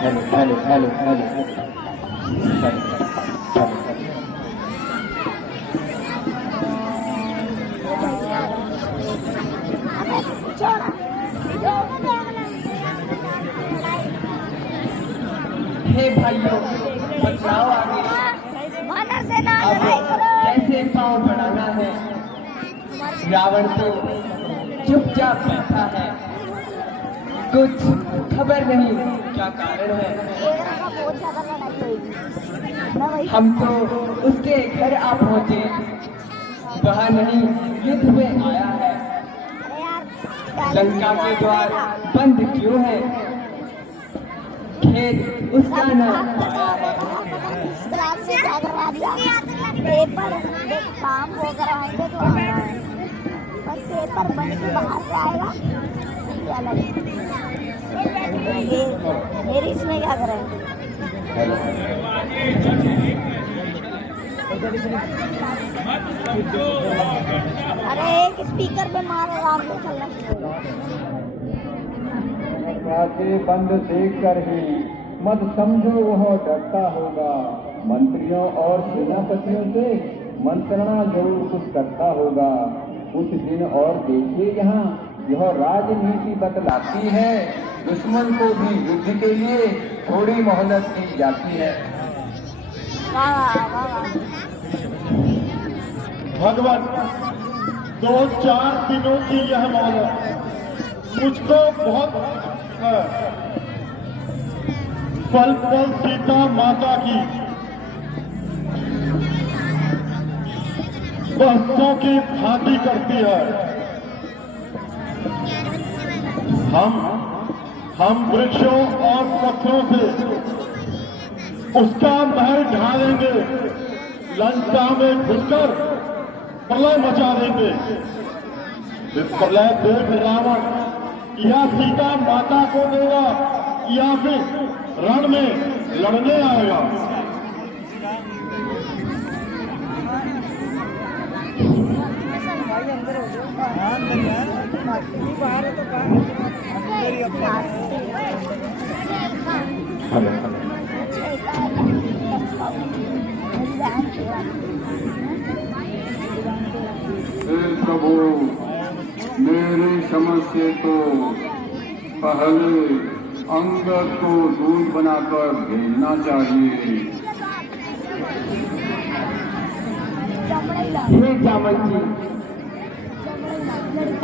Hello hello hello hello हे भाइयों, बचाओ आगे। अब कैसे पाँव बढ़ाना है? रावण तो चुपचाप बैठा है, कुछ खबर नहीं क्या कारण है। हम तो उसके घर आ पहुंचे, वह नहीं युद्ध में आया है। लंका के द्वार बंद क्यों है? खेत उसका न पाया है। पेपर काम हो कराएंगे तो पर पेपर बन के बाहर से आएगा क्या लगेगा? मेरी इसमें क्या करेंगे? अरे एक स्पीकर पे मारे राम को चलना बातें बंद देखकर ही मत समझो वह डरता होगा। मंत्रियों और सेनापतियों से मंत्रणा जरूर कुछ करता होगा। कुछ दिन और देखिए, यहाँ यह राजनीति बतलाती है दुश्मन को भी युद्ध के लिए थोड़ी मोहलत दी जाती है। भगवान, 2-4 दिनों की यह मोहलत मुझको बहुत पल पल सीता माता की बहसों की भांति करती है। हम वृक्षों और पत्थरों से उसका महल ढा देंगे, लंका में घुसकर प्रलय मचा देंगे। प्रलय देख रावण या सीता माता को देगा या फिर रण में लड़ने आएगा। प्रभु, मेरी समझ से तो पहले अंगद को दूध बनाकर भेजना चाहिए। हे जामल जी,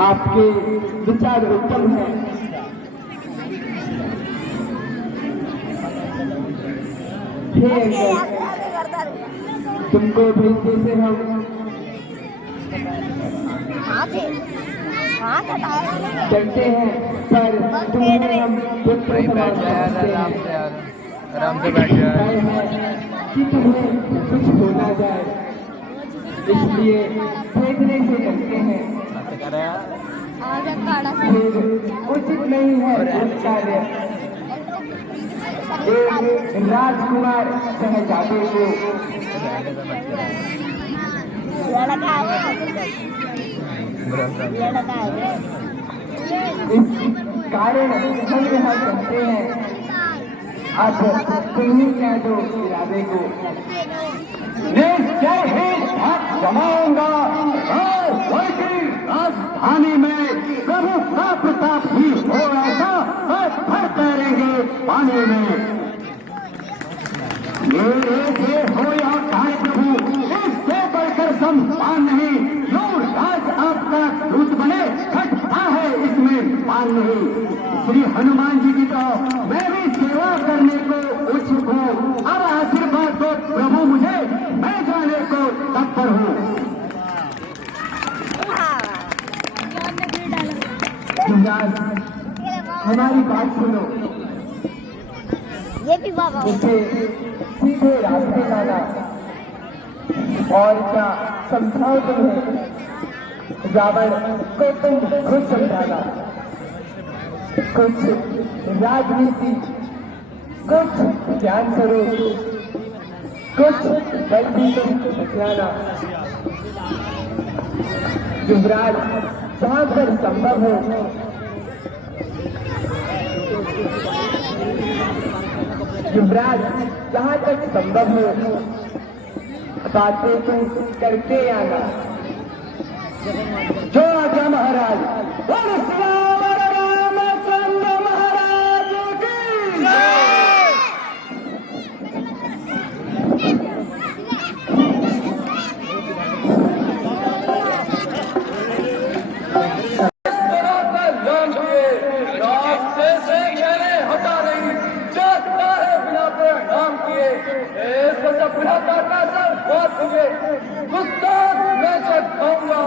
आपके विचार उत्तम हैं। हे अंगद, तुमको भेजने से हम चलते हैं, पर तुम्हें हम पुत्र समान समझते हैं। आराम से बैठ जाए कि तुम्हें कुछ हो ना जाए, इसलिए भेजने से डरते हैं। फिर उचित नहीं है उस कार्य। एक राजकुमार शहजादे को इस कारण हम यहाँ चलते हैं। अब तुम ही कह दो इरादे को। निश्चय ही हाथ जमाऊंगा और राजधानी में प्रभु का प्रताप ही हो ऐसा भर तैरेंगे पानी में। मेरे ये हो या काय प्रभु, इससे बढ़कर सम्मान नहीं। जो राज आपका दूत बने घटता है, इसमें मान नहीं। श्री हनुमान जी की तो मैं भी सेवा करने को उत्सुक हूँ। अब आशीर्वाद दो प्रभु मुझे, मैं जाने को तत्पर हूँ। हमारी बात सुनो। ये भी बाबा उसे सीधे रास्ते लाना और क्या समझाओ तुम्हें। रावण को तुम खुद समझाना। कुछ राजनीति, कुछ ज्ञान स्वरूप, कुछ बल भी तुम दिखलाना। युवराज जहाँ पर संभव हो युवराज, जहाँ तक संभव हो बातें तो करके आना। जो आज्ञा महाराज। बोलो सियावर रामचंद्र महाराज की जय। रास्ते से मैंने हटा नहीं, जाता है बिना प्रणाम किए, बात हुए गुस्ताख मैं जब खाऊंगा,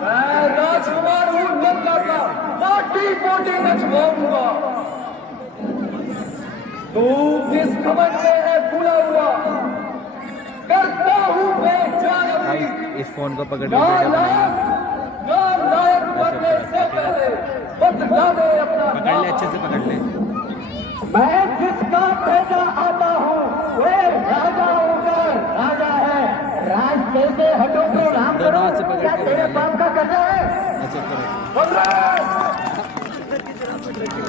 मैं राजकुमार हूँ नंदा का, पार्टी पोटी नचवाऊंगा। तू किस घमंड में है फूला हुआ, करता हूँ मैं जान। इस फोन को पकड़ नायक बनने से पहले बदला दे अपना पकड़ ले, अच्छे से पकड़ ले। मैं जिसका पैदा आता हूँ वे राजा होकर राजा है। राज कैसे हटो तो राम करो, क्या तेरे बाप का कर्जा है?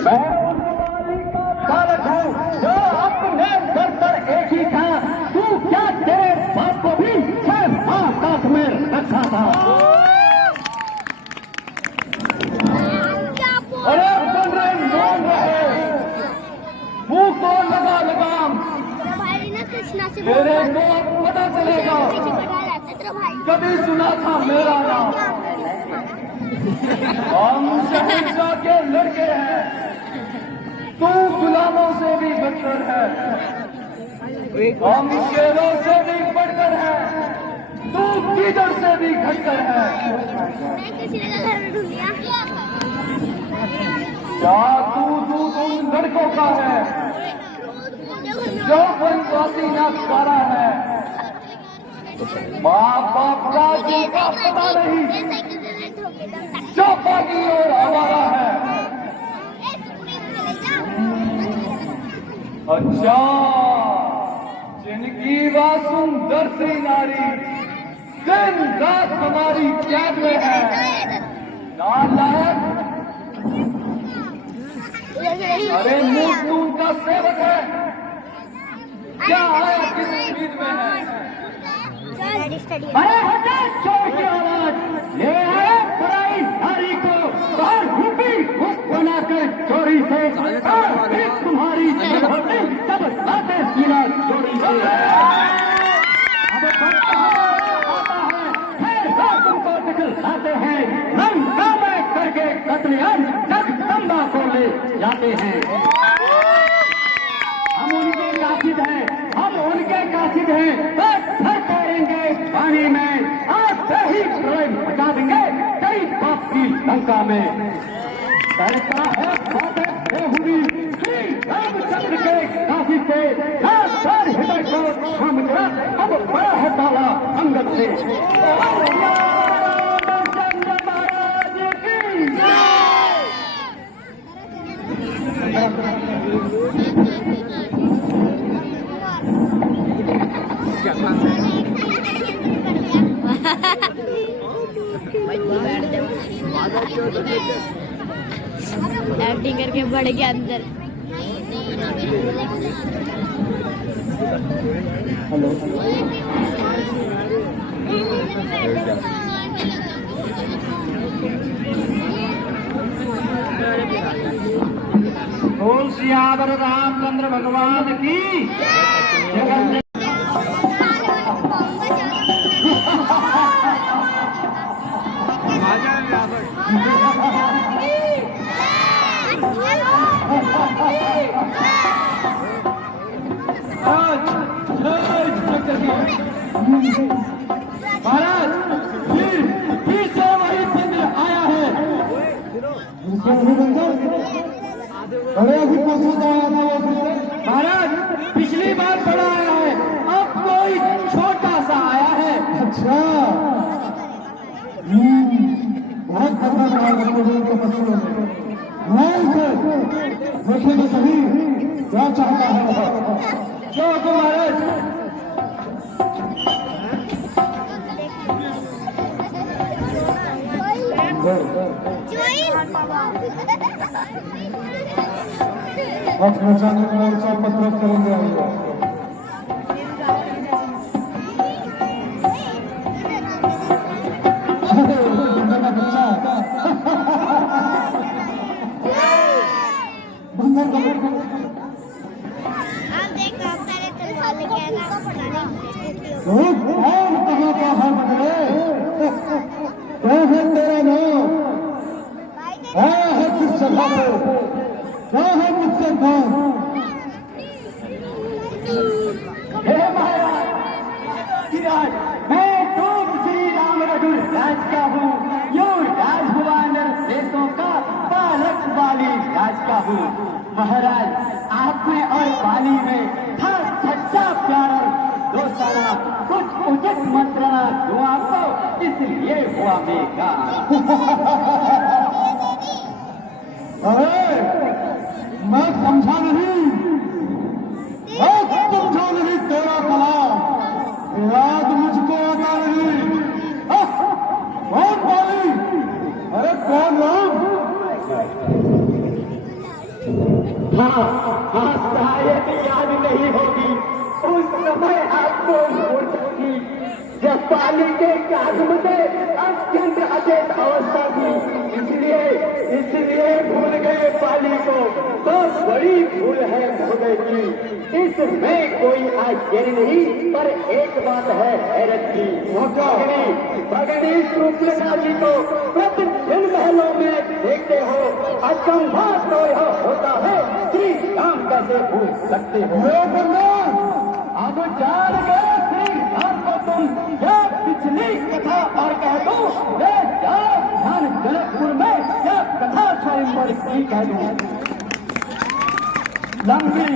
मैं उस मालिक का बालक हूँ जो अपने घर पर एक ही था। तू क्या तेरे बाप को भी 6 आकाश में रखा था? अरे सुन रहे मौन रहे, मुंह को लगा लगाम, तेरे को पता चलेगा। कभी सुना था मेरा नाम, हम शहंशाह के लड़के हैं, तू गुलामों से भी बदतर है, हम शेरों से भी बढ़कर है, तू कीचड़ से भी घटकर है। क्या तू उन लड़कों का है जो वनवासी नकारा है? माँ बाप का जिनका पता नहीं, जो बागी और आवारा है। अच्छा, जिनकी वह सुंदर सी नारी दिन रात हमारी कैद में है, नालायक। अरे मूर्ख तू उनका सेवक है, क्या आया किस उम्मीद में है? अरे हटा चोर की आवाज, ले आए बुराई नारी को बाहर घूमी बनाकर चोरी से, तुम्हारी होती सब बातें सीना चोरी से। अब तुमको दिखलाते हैं, लंका में करके कत्लेआम जगदम्बा को ले जाते हैं। हम उनके कासिद हैं, हम उनके कासिद हैं, पत्थर तोड़ेंगे पानी में, आते ही प्रलय मचा देंगे कई पाप की लंका में। कहता है बेहुदी श्री रामचंद्र के काशी से, हृदय को थाम कर अब बड़ा है ताला अंगद से। रामचंद्र महाराज की एक्टिंग करके बढ़ गया अंदर। बोल सियावर रामचंद्र भगवान की जय। महाराज फिर से वही चंद्र आया है। अरे अभी परसों तो आया था वो फिर से। महाराज पिछली बार बड़ा आया है, अब कोई छोटा सा आया है। अच्छा, बहुत खतरनाक देखे तो सही क्या चाहता है। क्यों महाराज जोई अग्रजानी मोर्चा पत्र करेंगे आइए आप देखो पहले तो साल के कहाँ का है बदले क्या है तेरा नाम आया है किस जगह पे क्या है मुझसे कौन हे महाराज सिराज, मैं तो श्री राम रघुर राज का हूँ, यो राजभुवन देशों का पालक वाली राज का हूँ। महाराज, आप में और वाली में था सच्चा प्यार और दोस्ताना, कुछ उचित मंत्रणा जो आपको इसलिए हुआ बेगा। अरे मैं समझा नहीं तेरा कलाम याद मुझको आता नहीं कौन वाली अरे कौन राम हाँ हाँ, शायद याद नहीं होगी, उस समय आपको मूर्ति जब पाली के कागम में अत्यंत अचेत अवस्था थी, इसलिए भूल गए पाली को, तो बड़ी भूल है भूले की। इसमें कोई आश्चर्य नहीं, पर एक बात है हैरत की। भगनी शुक्ला जी को प्रतिदिन महलों में देखते हो, अचंभा तो यह होता है, श्री राम कैसे भूल सकते हो? अब जान गए श्री राम को तुम, क्या पिछली कथा और कह दो, मैं जान जनकपुर में क्या कथा स्वयंवर की कह दूं। लंबी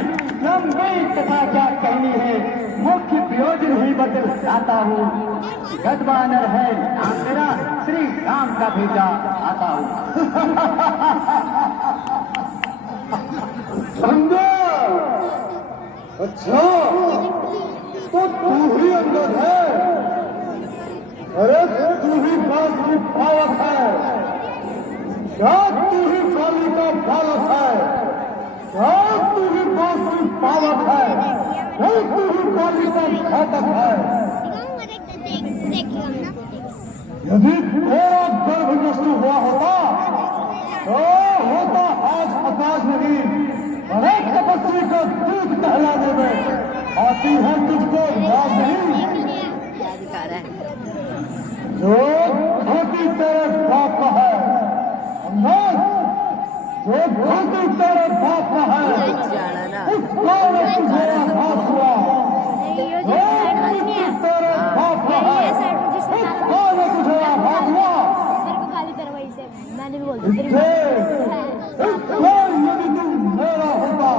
कथा क्या कहनी है, मुख्य प्रयोजन ही बदल जाता हूँ। गदवानर है नाम तेरा, श्री राम का भेजा आता हूँ। समझा अच्छा तो तू ही अंदर है अरे तू ही बात की पावक है क्या तू ही काली का बालक है क्या तू ही बात की पावक है क्या तू ही काली का घातक है यदि तेरा गर्भ नष्ट हुआ होता तो होता आज आकाश नहीं अरे तपस्वी को दूध कहलाने में आती है तुझको याद नहीं जो धोती तेरे बाप का है अंदर जो धोती तेरे बाप का है उसका न तुझे आभास हुआ जो धोती तेरे बाप का है उसका न तुझे आभास हुआ यदि तुम मेरा होता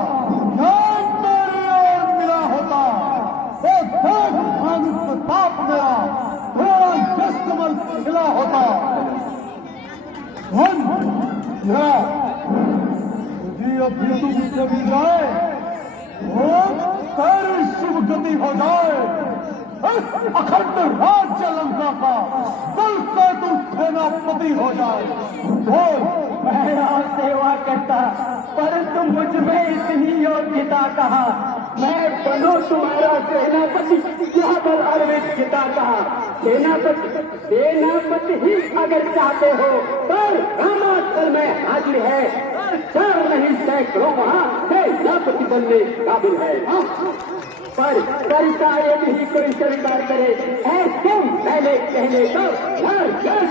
ज्ञान तेरी ओर मिला होता तो देख भानु प्रताप मेरा थोड़ा जस्तमल खिला होता यदि अभी तुम से भी जाए वो तेरी शुभ गति हो जाए अखंड राज्य लंका का बल से तू सेनापति हो जाए बोल मैं आप सेवा करता, परंतु मुझ में इतनी योग्यता कहा, मैं बनो तुम्हारा सेनापति, क्या बल अर्वित पिता कहा। सेनापति ही अगर चाहते हो पर रामाचल में हाजिर है, चार नहीं सैकड़ों वहाँ सेनापति बनने काबिल है। पर करता यदि कोई स्वीकार करे ऐसे पहले कहने तो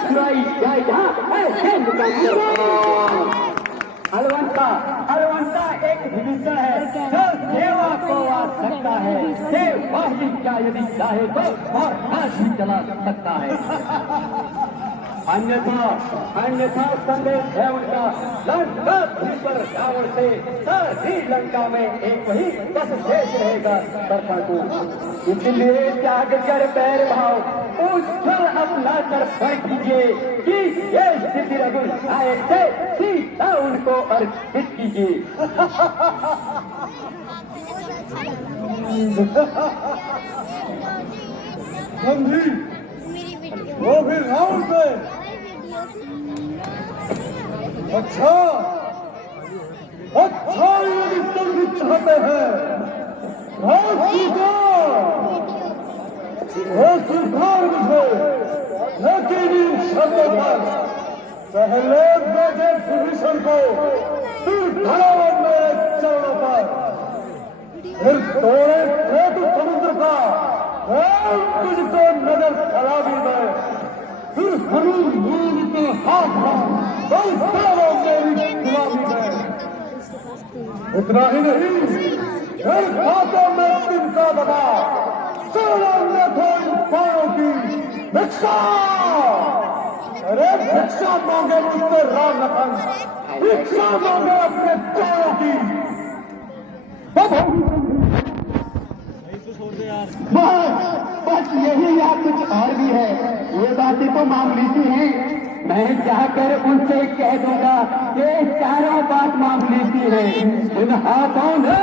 सुनाई जाए जहाँ ऐसे अलवंता एक विभीषण है जो सेवा को आ सकता है, सेवा ही क्या यदि चाहे तो और हाथ ही चला सकता है। अन्यथा संदेश है उनका लंका पर रावण से सारी लंका में एक ही बस शेष रहेगा दर्पण को। इसलिए त्याग कर पैर भाव उछल अपना दर्पण कीजिए कि ये स्थिति रघु आए थे सीता उनको अर्पित कीजिए। समझी वो भी रावण से अच्छा यदि तुम दिखाते हैं। वो स्वीकार मुझे, लेकिन इन शर्तों पर पहले बेटे विभीषण को सिर धराओ मेरे चरणों पर, फिर तोड़े खेत समुद्र का तुझको नजर खड़ा भी दे, फिर हनुमान मूल के हाथ मेरी गुलामी दे। इतना ही नहीं, फिर हाथों में तिनका दबा ने थोड़ी पायों की भिक्षा। अरे भिक्षा मांगे मुझसे राम लखन, भिक्षा मांगे अपने चौरों की। बस यही या कुछ और भी है? ये बातें तो मामूली सी हैं। मैं जाकर उनसे कह दूंगा कि चारों बात मामूली सी है। इन हाथों ने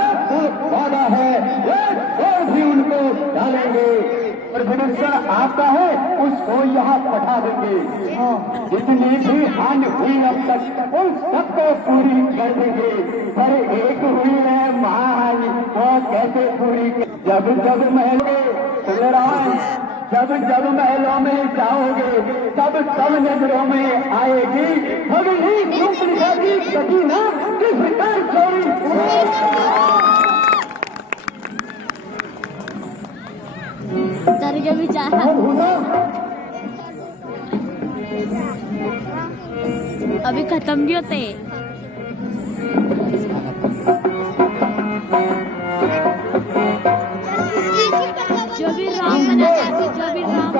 वादा है, एक भी उनको डालेंगे और विनम्र आपका है उसको यहाँ पठा देंगे। जितनी भी हानि हुई अब तक उन सबको पूरी कर देंगे। पर एक हुई है महाहानि, वो कैसे पूरी? जब जब महल सुन रहा है, जब जब महलों में जाओगे तब सब नजरों में आएगी अगली सुंदरिका की सकीना किस कर छोड़ी। डर के बेचारा अभी खत्म भी होते। जो भी राम बना, जो भी राम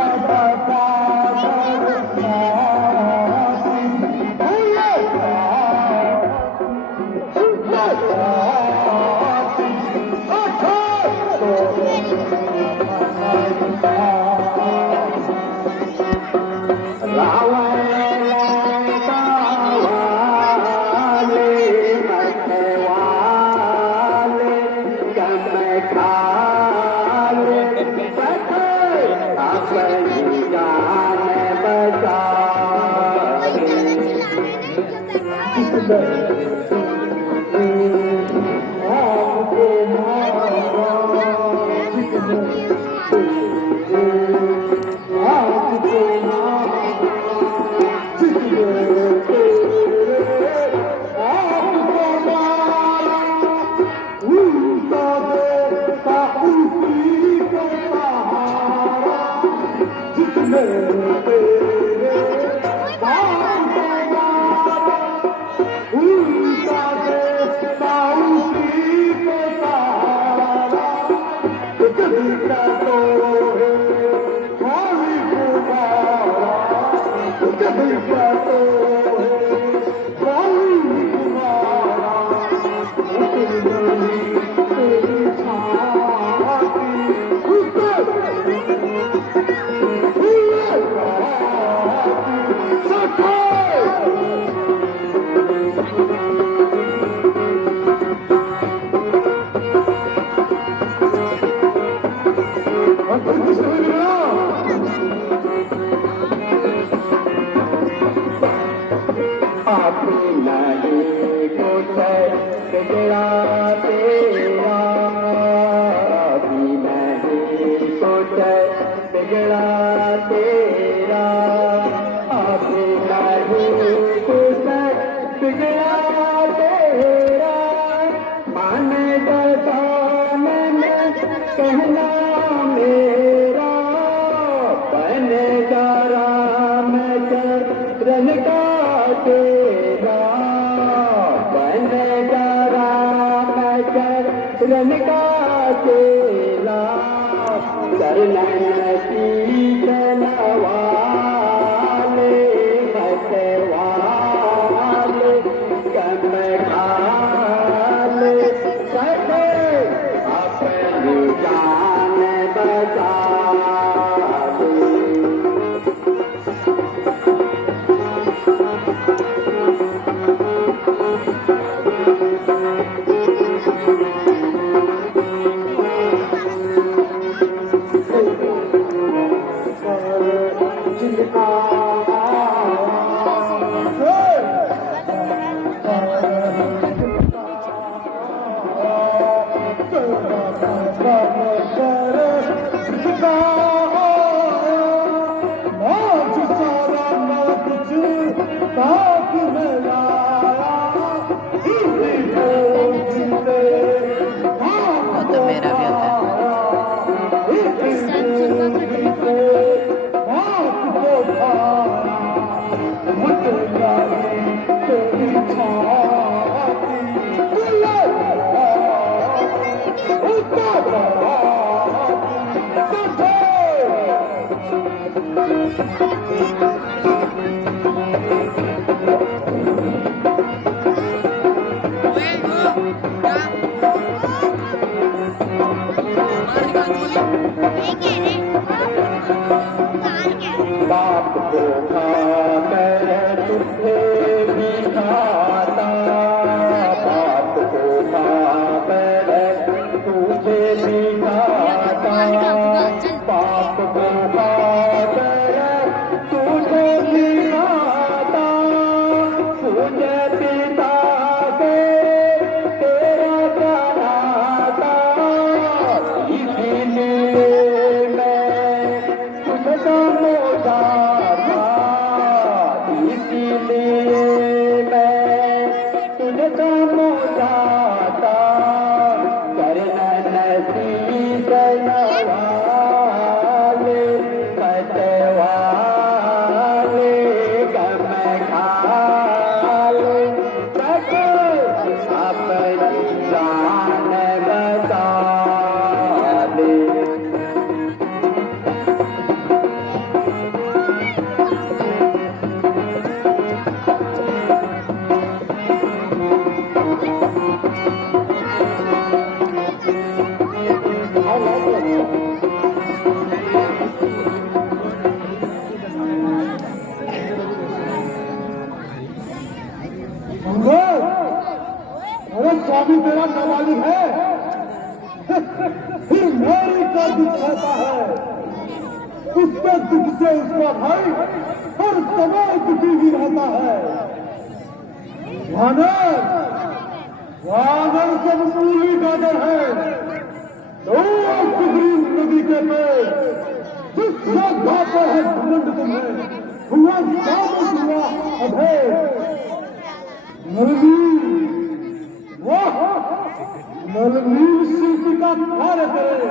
वो तो मेरा भी होता है। बाप को खाकर तुझे भी खाता, बाप को खाकर तुझे भी खाता, बाप को खाकर तुझे भी खाता, तुझे पिता से तेरा क्या नाता, इसीलिए तुझको मोटा था, इसीलिए मैं तुझको मोटा था, करना नसीब नवाले कटवाले गम खाले तक अपनी जान बचा ले। अरे स्वामी तेरा नाबालिग है, फिर मेरी का दुख खाता है, उसके दुख से उसका भाई हर समय दुखी भी रहता है। वानर वानर सब मूली गाजर है, तो सुग्रीव नदी के पे जिस श्रद्धा पर है घमंड तुम्हें, हुआ सामस हुआ अभय नलनील शिल्पी का कार्य करे,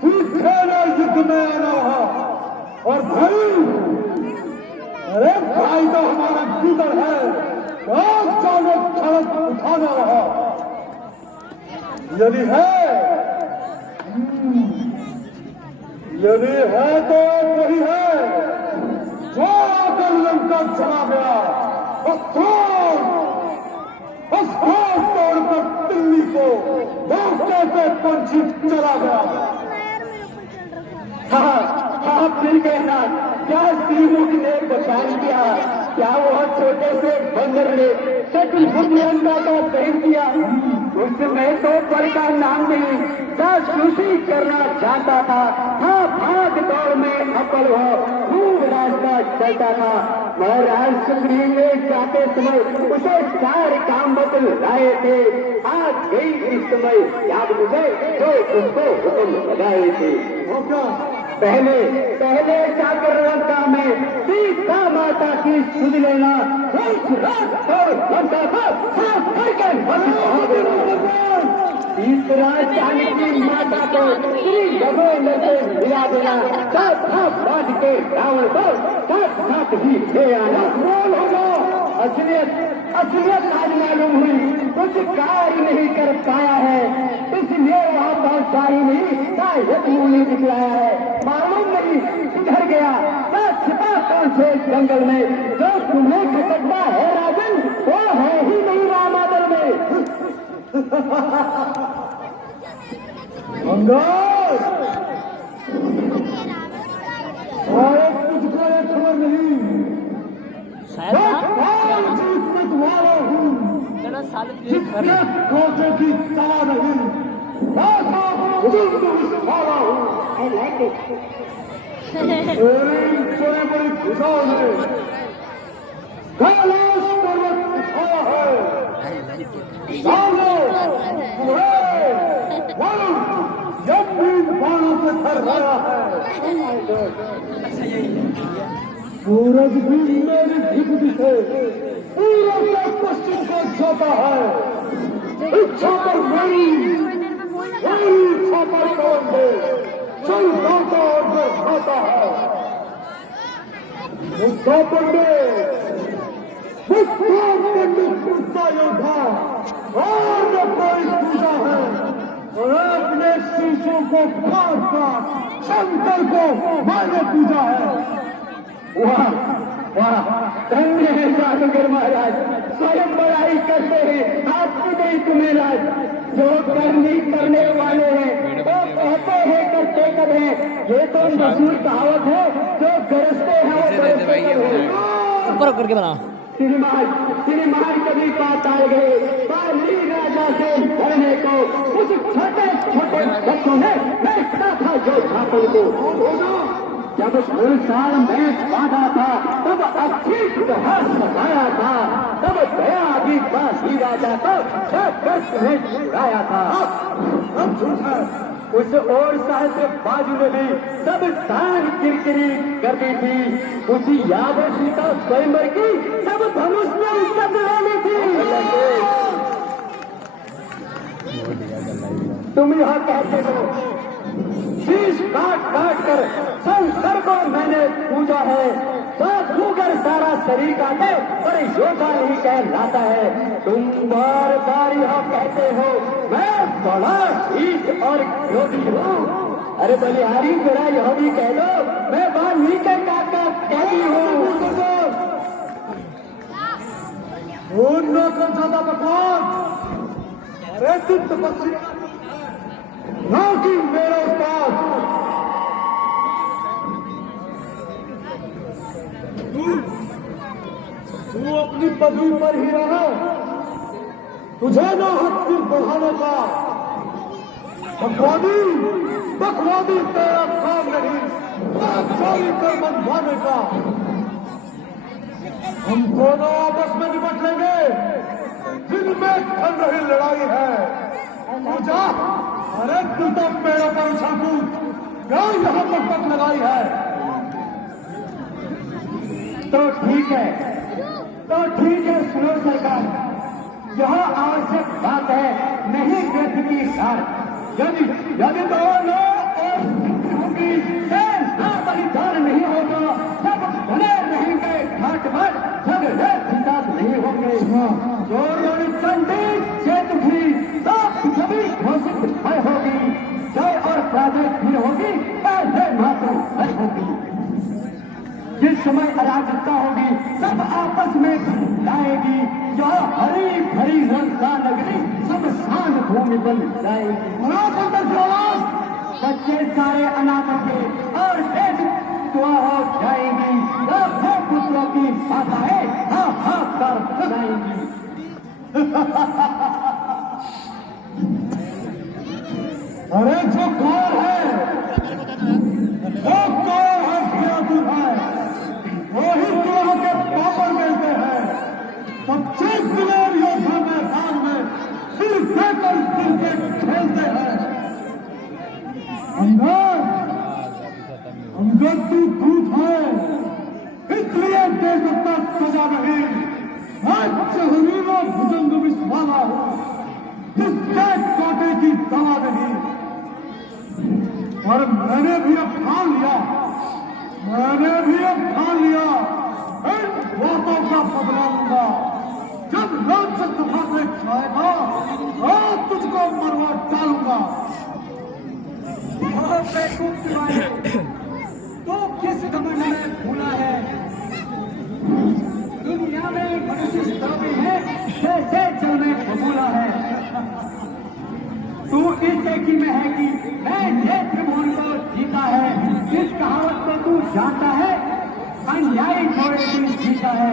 सीखे न युद्ध में आना रहा, और भाई अरे भाई तो हमारा भीतर है, आप जानो खड़क उठाना रहा, यदि है तो वही है जो आकर लंका चला गया, अफसोस तोड़कर दिल्ली को दोस्तों से पंछी चला गया। हाँ फिर कहना, क्या श्रीमुख ने बचान किया, क्या वह छोटे से बंदर ने सकल बुद्धिमत्ता को पहन किया, उसमें तो पर का नाम नहीं, जासूसी करना चाहता था। हाँ भाग दौड़ में अकल हो खूब रास्ता चलता था, महाराज सुग्रीव ने जाते समय उसे 4 काम बतलाए थे, आज गई इस समय याद मुझे जो उसको हुक्म लगाए थे। पहले जाकर लंका में सीता माता की सुध लेना, लंका को साफ करके तीसरा जानकी माता को श्री भगवान से मिला देना, साथ बांध के रावण को साथ ही ले आना। असलियत आज मालूम हुई, कुछ कार्य नहीं कर पाया है, इसलिए वहाँ पहुँचा ही नहीं, शायद मुनि दिखलाया है, मालूम नहीं किधर गया, छिपा कौन से जंगल में, जो तुम्हें खटकता है राजन, वो है ही नहीं रामादल में। अंगार शायद तुझको ये खबर नहीं, मैं तुम्हारा हूँ, जिसके कोचे की तला नहीं, तुम्हारा हूँ। बड़ी बड़ी खुदाओं ने कैलाश पर्वत उठाया है, सूरज भी मेरी भिक्ति से पूरब से पश्चिम को छाता है। इच्छा पर मेरी इच्छा पर कौन दे चल गाता और जो खाता है। मुद्दा पंडित मुद्दा योद्धा और न कोई पूजा है और अपने शीशों को काट काट शंकर को माने पूजा है। वाह वाह, धन्य है जादूगर महाराज, स्वयं बड़ाई करते हैं आपकी नहीं तुम्हें राज। जो करनी करने वाले हैं वो कहते हैं करते कब है। ये तो मशहूर कहावत है, जो गरजते हैं वो गरजते कब है। ऊपर करके बना श्रीमान कभी पाताल गए पाली राजा से भरने को कुछ छोटे छोटे बच्चों ने देखा था जो छापन को। जब साल में बांधा था तब अच्छी तरह सजाया था, तब दया भी बासी राजा को कष्ट में छुड़ाया था। उस और सहस्त्र बाजू ने भी सब शान किरकिरी कर दी थी। उसी यादव सीता स्वयंवर की सब धनुष में इज्जत लेनी थी। तुम यह कहते हो शीश काट काट कर शंकर को मैंने पूजा है, तो भूगर सारा शरीर काटे पर योगा नहीं कहलाता है। तुम बार बार यह कहते हो मैं बड़ा शीश और योगी हूँ। अरे बलिहारी मेरा यह भी कह दो मैं वाल्मीकि काका कहती हूँ। ज्यादा बकवास। अरे तुम तपस्वी ना कि मेरे उस्ताद। तू अपनी पदवी पर ही रहा, तुझे ना हक सिर बढ़ाने का। बकवादी बकवादी तेरा काम नहीं, चोरी कर मनवाने का। हम दोनों आपस में निपट लेंगे, जिनमें खल रही लड़ाई है। पूजा अरे तू तो पेड़ों पर छापू क्या यहाँ पर पक लगाई है। तो ठीक है सुनो सरकार, यह आवश्यक बात है नहीं व्यक्ति की सार। यदि दोनों और होगी ना बलिदान नहीं होगा, सब बने रहेंगे घाट पर, झगड़े फसाद नहीं होंगे। जो चंडी चेत भी सभी घोषित भय होगी, जय और पराजय फिर होगी, पहले मात्र भय होगी। जिस समय अराजकता होगी सब आपस में लाएगी, यह हरी भरी रंगा नगरी सब शान भूमि बन जाएगी। बच्चे सारे अनाथ के और देश दुआ हो जाएंगी, लाखों पुत्रों की माताएं हाहाकार बनाएंगी। अरे जो कौन है वो कौन है गियातुल है, वही दुआ के पापड़ मिलते हैं। 25 दिलेर योद्धा मैदान में सिर देकर सिर से खेलते हैं। अंदर तू दूत है इसलिए दे सकता सजा नहीं। आज जहरीला भुजंग विश्वाला हूँ जिसके कांटे की दवा नहीं। और मैंने भी अब ठान लिया इन बातों का बदला लूंगा। जब राज्य सभा से जाएगा तो तुझको मरवा डालूंगा। तो किस घमंड में भूला है, दुनिया में मनुष्य भी है जैसे जल में बबूला है। तू इस एक ही में है कि मैं ये त्रिभुवन को जीता है, इस कहावत को तू जानता है, अन्यायी थोड़े दिन जीता है।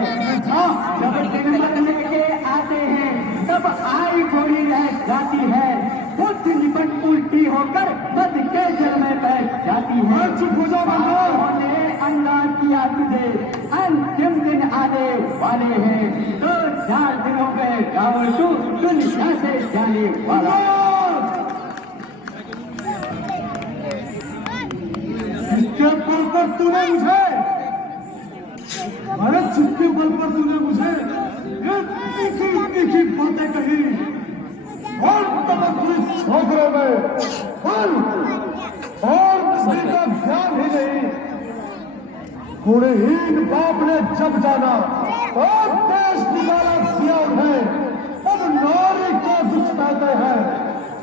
जब जन्मत लेके आते हैं तब आई घोड़ी रह जाती है, खुद निपट उल्टी होकर मद के जल में बैठ जाती है। उन्होंने अन्ना किया तुझे, अंतिम दिन आने वाले हैं, 2-4 दिनों में रावण तू दुनिया से जाने वाला। इसके पर पर तूने मुझे, अरे जिसके बल पर तूने मुझे ये तीखी बातें कही और तपस्वी छोकरों में और किसी का ध्यान ही नहीं। गुणहीन बाप ने जब जाना और देश निकाला किया उन्हें, अब नारी को दुष्टाते हैं,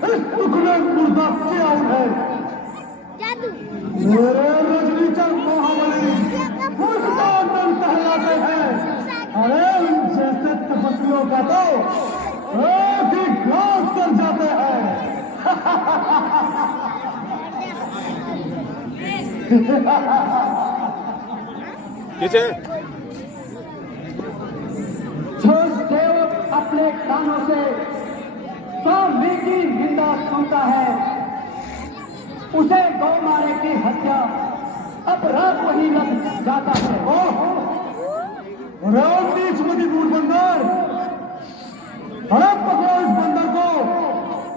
इस दुख ने मुर्दा किया उन्हें। मेरे रजनीचर महाबली मुझको मन टहलाते हैं। अरे उन जैसे तपस्वियों का तो एक ही घास कर जाते हैं। जो सेवक अपने कानों से स्वामी की निंदा सुनता है, उसे गौ मारे की हत्या अपराध वही लग जाता है। राम नीच मदी बूढ़ बंदर, अरे पकड़ो इस बंदर को,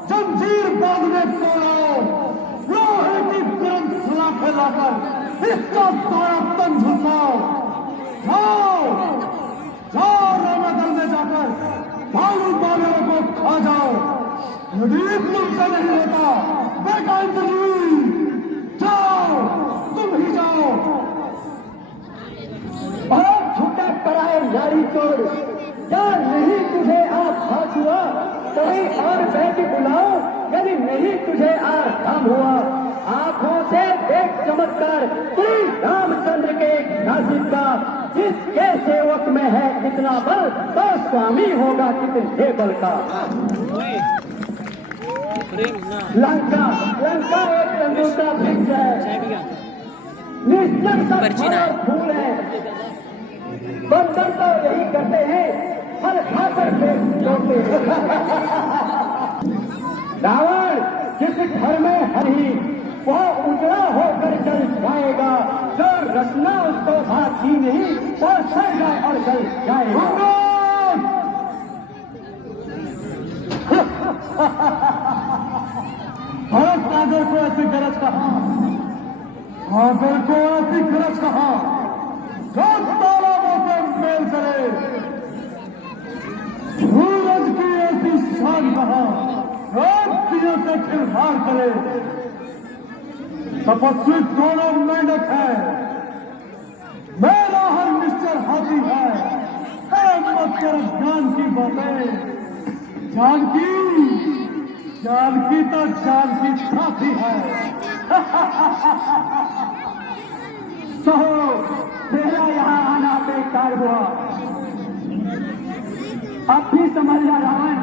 जंजीर बांधने को आओ, लोहे की गर्म सलाखें लाकर इसका सारा तन झुलसाओ। जाओ रामादल में जाकर भालू बानरों को खा जाओ। यदि तुमसे नहीं होता बेकार जाओ, तुम ही जाओ। बहुत झूठा पराए नारी चोर, क्या नहीं तुझे आप हाथ हुआ, कहीं और बैठ बुलाओ, यदि नहीं तुझे आज काम हुआ। आंखों से देख चमत्कार श्री रामचंद्र के नासिक का, जिसके सेवक में है कितना बल, तो स्वामी होगा कितने बल का। लंका एक तंदूर वृक्ष है, निश्चल सब फूल है। बंदर तो यही करते हैं, फल खाकर के लौटते हैं। रावण जिस घर में हरी वह उजड़ा होकर चल जाएगा, जो रचना उसको भाती नहीं वो सड़ और जल जाएगा। भरत सागर को ऐसी गरज कहा, सागर को ऐसी गरज कहा, जो तालाबों से मेल करे। सूरज की ऐसी शान कहा, रातियों से खिलवाड़ करे। तपस्वी दोनों मेंढक है, मेरा हर निश्चर हाथी है। मत कर जान की बातें, जानकी तो जानकी साथी है। सहो तेरा यहाँ आना बेकार हुआ, अब भी समझ जा रावण।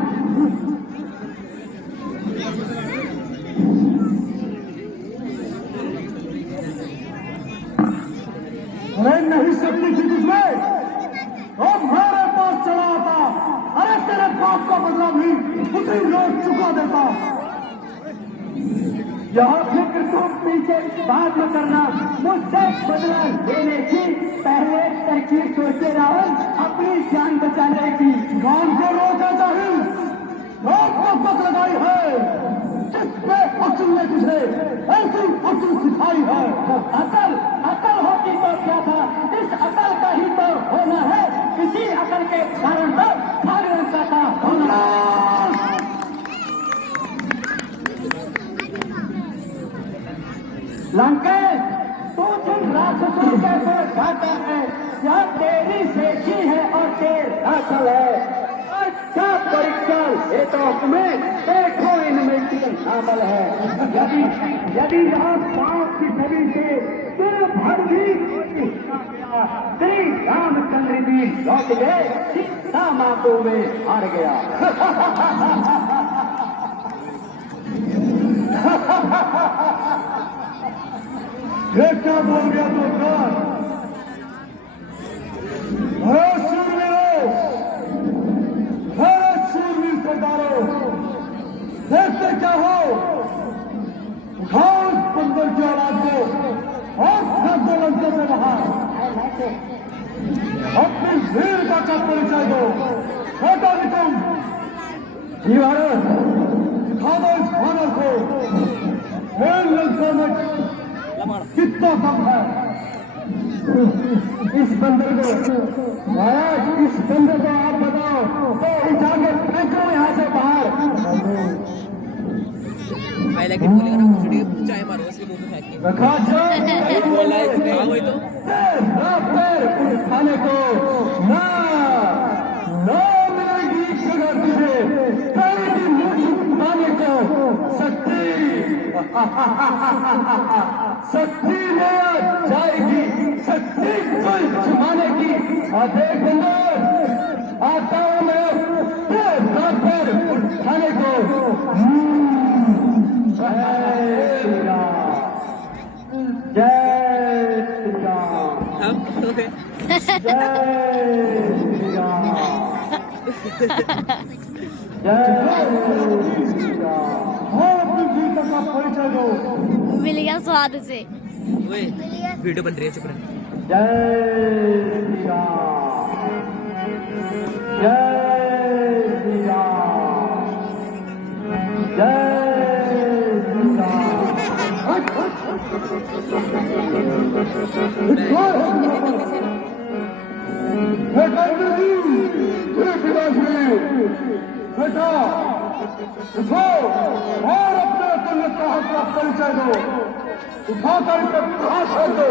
अरे नहीं शक्ति थी तुझमें, और मेरे पास चला आता, अरे तेरे बाप का बदला भी उसी रोज चुका देता। यह फिक्र तुम पीछे बाद में करना, मुझसे बदला लेने की पहले तरकीब सोचे रावण, अपनी जान बचाने की। जान को रोका चाहिए, रोक को पक लगाई है, जिसपे अक्ल ने तुझे ऐसी अक्ल सिखाई है। अकल होती तो क्या था, इस अकल का ही तो होना है, इसी अकल के कारण तो भागवत का होना। लंकेश तू जिन राक्षसों के को ढाका है, यह तेरी सेठी है और तेरा राक्षस है। अच्छा परीक्षा ये तो तुम्हें देखो, इनमें कितन शामिल है। यदि यहाँ पांच की छवि से दिल भर भी श्री रामचंद्र जी लौट गए, सीता माँ को में हार गया। ये क्या बोल गया तो कर? अरे शूरवीरों, अरे शूरवीर सरदारों, देखते क्या हो? उठाओ उस बंदर की औलाद को और फेंक दो लंका से बाहर। अपनी वीरता का परिचय दो। बेटा निकम, दिखा दो इस वानर को लंका में कितना दम है। इस बंदर को महाराज, इस बंदर को आप बताओ तो उठा के फेंको यहाँ से बाहर। पहले कि बोलेगा ना मुझे चाय मारो उसके मुंह में फेंक के रखा जाए बोला इसने। हाँ वही तो पैर उठाने को ना ना मिलेगी जगह तुझे, पैर की मुट्ठी उठाने को शक्ति शक्ति ले जाएगी, शक्ति कुल जमाने की। और देख बंदर, आता हूं मैं पैर उठाने को। जय श्री राम, जय श्री राम, हम जय श्री राम, जय श्री राम। हाँ, अपनी गीता का परिचय दो। मिल गया स्वाद से। ओए वीडियो बन रही है, चुप रह। जय श्री राम, जय श्री राम, जय श्री राम। बेटा उठो और अपने तुल्य साहब का परिचय दो, उठाकर इसे प्रहार कर दो।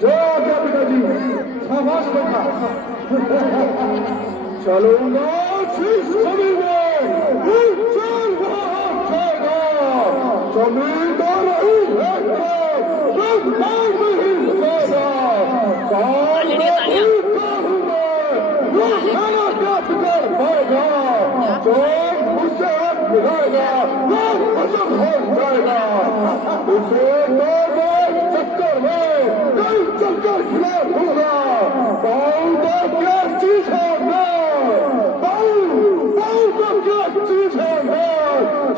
जो आज्ञा पिताजी, शाबाश बेटा। चलूंगा शीश जमींगा, जमीन तो नहीं रहेगा, नहीं रहेगा, जो मुझसे हाथ मिलाएगा वो खत्म हो जाएगा। उसे दो चक्कर में कई चक्कर खिला दूंगा। पाऊ तो क्या चीज है ना, पाऊ तो क्या चीज है ना,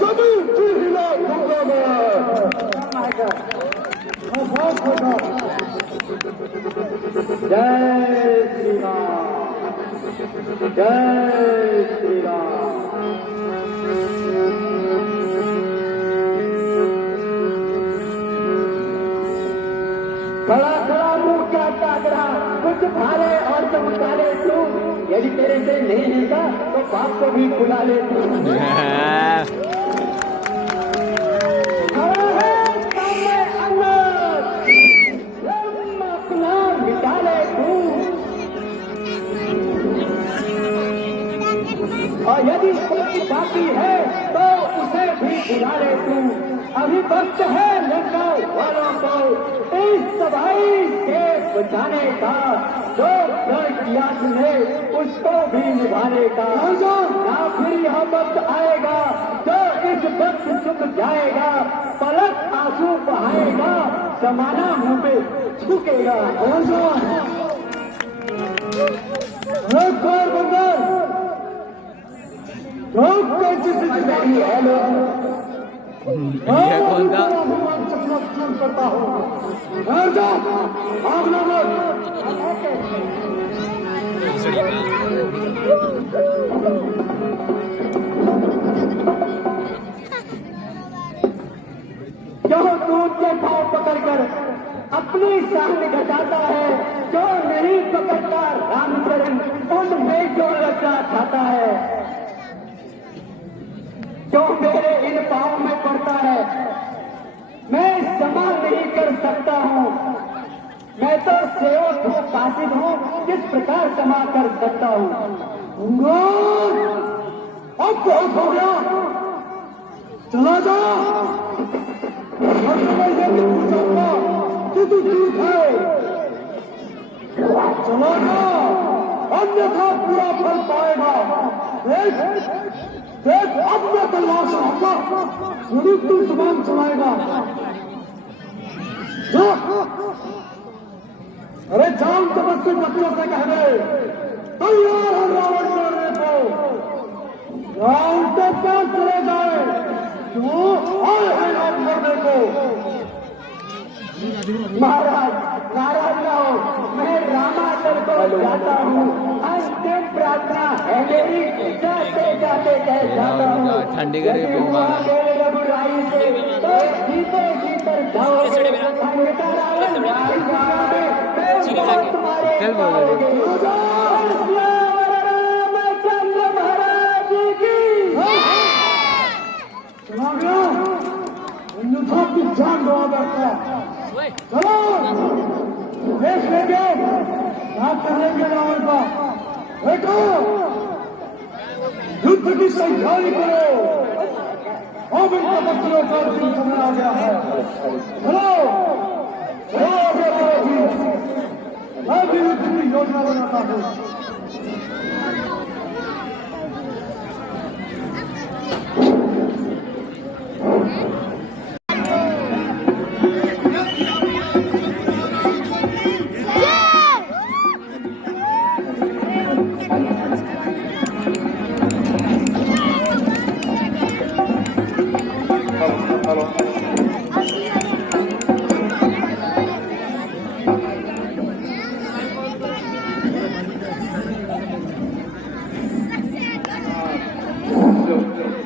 जमीन की हिला दूंगा मैं। जय श्री राम, जय श्री राम। खड़ा खड़ा मुंह क्या तागड़ा, कुछ भारे और चमका ले तू। यदि तेरे से नहीं लेगा तो बाप को भी बुला ले तू। खड़ा है सामने अंदर, अपना मिटा ले तू। और यदि कोई बाकी है तो उसे भी बुला ले तू। अभी वक्त है लड़का वालों को इस तबाही से बचाने का। जो प्रण किया तुमने उसको भी निभाने का। ना फिर यह वक्त आएगा जो इस वक्त चुक जाएगा। पलक आंसू बहाएगा, जमाना मुंह पे झुकेगा। ये कौन था? करता हूँ भागना मत। जो दूध के पाँव पकड़कर अपनी शान घटाता है, जो नहीं पकड़ता रामचरण उनमें जो रखना चाहता है। जो मेरे इन पाँव में पड़ता है मैं क्षमा नहीं कर सकता हूँ। मैं तो सेवक हूँ, कासिद हूँ, किस प्रकार क्षमा कर सकता हूँ। अब बहुत हो गया, चला जा। तू ठीक है, चला जा, अन्यथा पूरा फल पाएगा। देख अब मैं तलवार चलाऊंगा, थोड़ी तू जुबान चलाएगा। अरे जान तपस्वी बच्चों से कह दे तैयार है रावण मारने को। रावण के पास चले जाए, क्यों आए हैं रावण मारने को। महाराज नाराज ना हो, मैं रामाचल को जाता हूँ। अंतिम प्रार्थना है मेरी, जाते जाते कह जाता हूँ। ठंडी करे रघुराई से तो जीते जीते जाओ। रावण चल बोलो सुना गया अन्यथा की जान गवा बैठा चलो देश लेंगे याद कर लेंगे रावण का बेटो युद्ध की तैयारी करो अब इनका बच्चों का दिन समय आ गया है चलो चलो आगे बढ़ो जी मैं भी युद्ध की योजना बनाता हूँ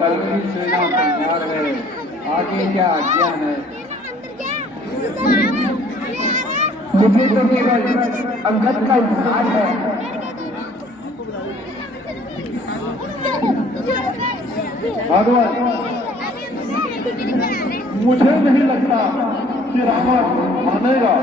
बलवीर सेना तैयार है आगे क्या आज्ञा है मुझे तो केवल अंगद का इंतजार है भगवान मुझे नहीं लगता कि रावण मानेगा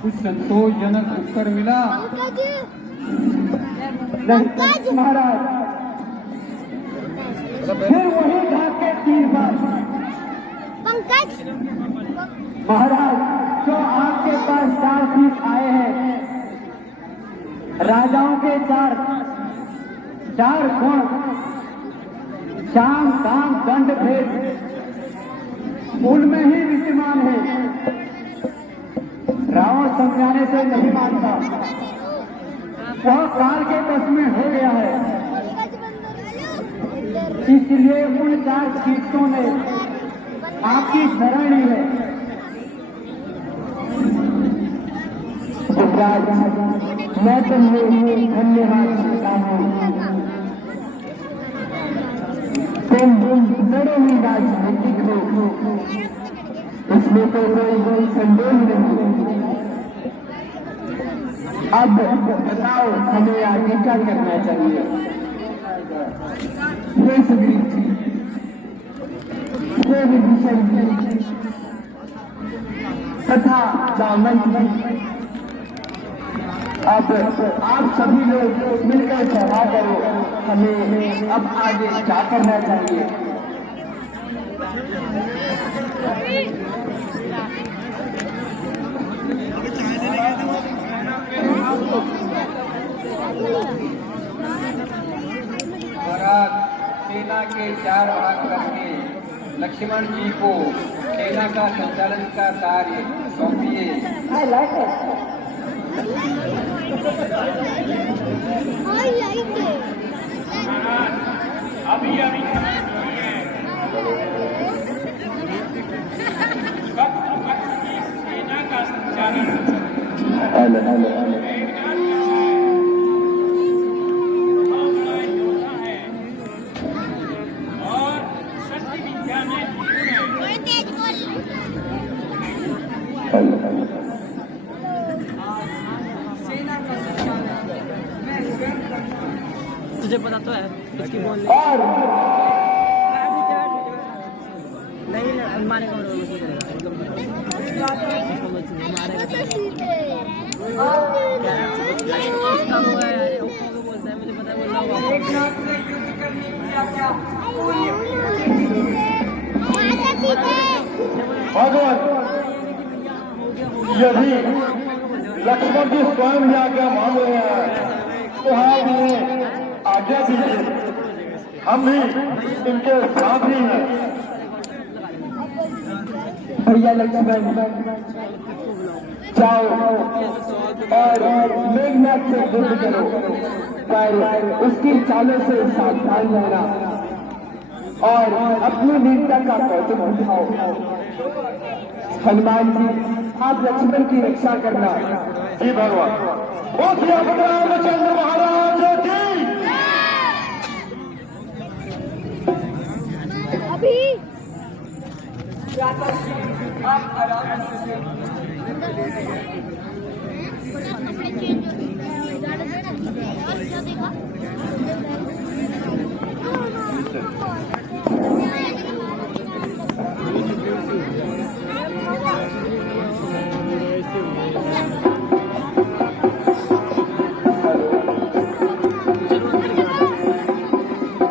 कुछ संतोषजनक उत्तर मिला महाराज फिर वही ढाके 3 बार पंकज महाराज जो आपके पास 4 सीट आए हैं राजाओं के 4 गुण शाम दाम दंड भेद उनमें ही विद्यमान है रावण समझाने से नहीं मानता वह काल के बस में हो गया है इसलिए उन 4 सीटों ने आपकी शरण ली है मैं तुम्हें धन्यवाद देता हूँ तुम बड़े ही राजनीतिक हो इसमें तो कोई संदेह नहीं अब बताओ हमें आगे क्या करना चाहिए हे सुग्रीव जी हे विभीषण जी तथा जामवंत जी अब आप सभी लोग मिलकर सलाह करो हमें अब आगे क्या करना चाहिए महाराज सेना के 4 भाग करके लक्ष्मण जी को सेना का संचालन का कार्य सौंपिए सेना का संचालन योद्धा है और शक्ति विद्या में तुझे पता तो है इसकी बोल नहीं मारेगा बोलता है मुझे पता भगवान यदि लक्ष्मण जी स्वयं ही आज्ञा मांग रहे हैं तो आप उन्हें आज्ञा दीजिए हम भी इनके साथ ही हैं भैया लक्ष्मण जाओ और मेघनाथ से युद्ध करो पर उसकी चालों से सावधान रहना और अपनी वीरता का कौतुक उठाओ। हनुमान जी, आप लक्ष्मण की रक्षा करना। जी भगवान। ओ श्री रामचंद्र महाराज की। अभी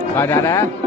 कहा जा रहा है?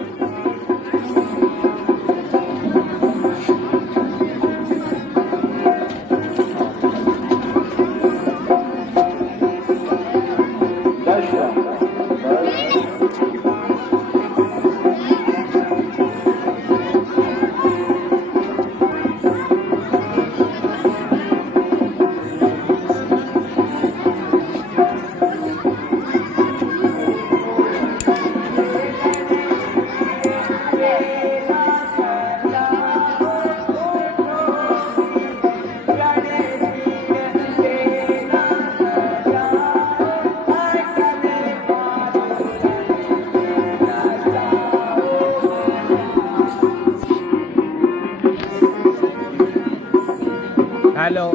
हेलो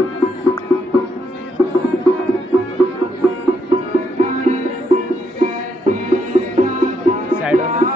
साइड में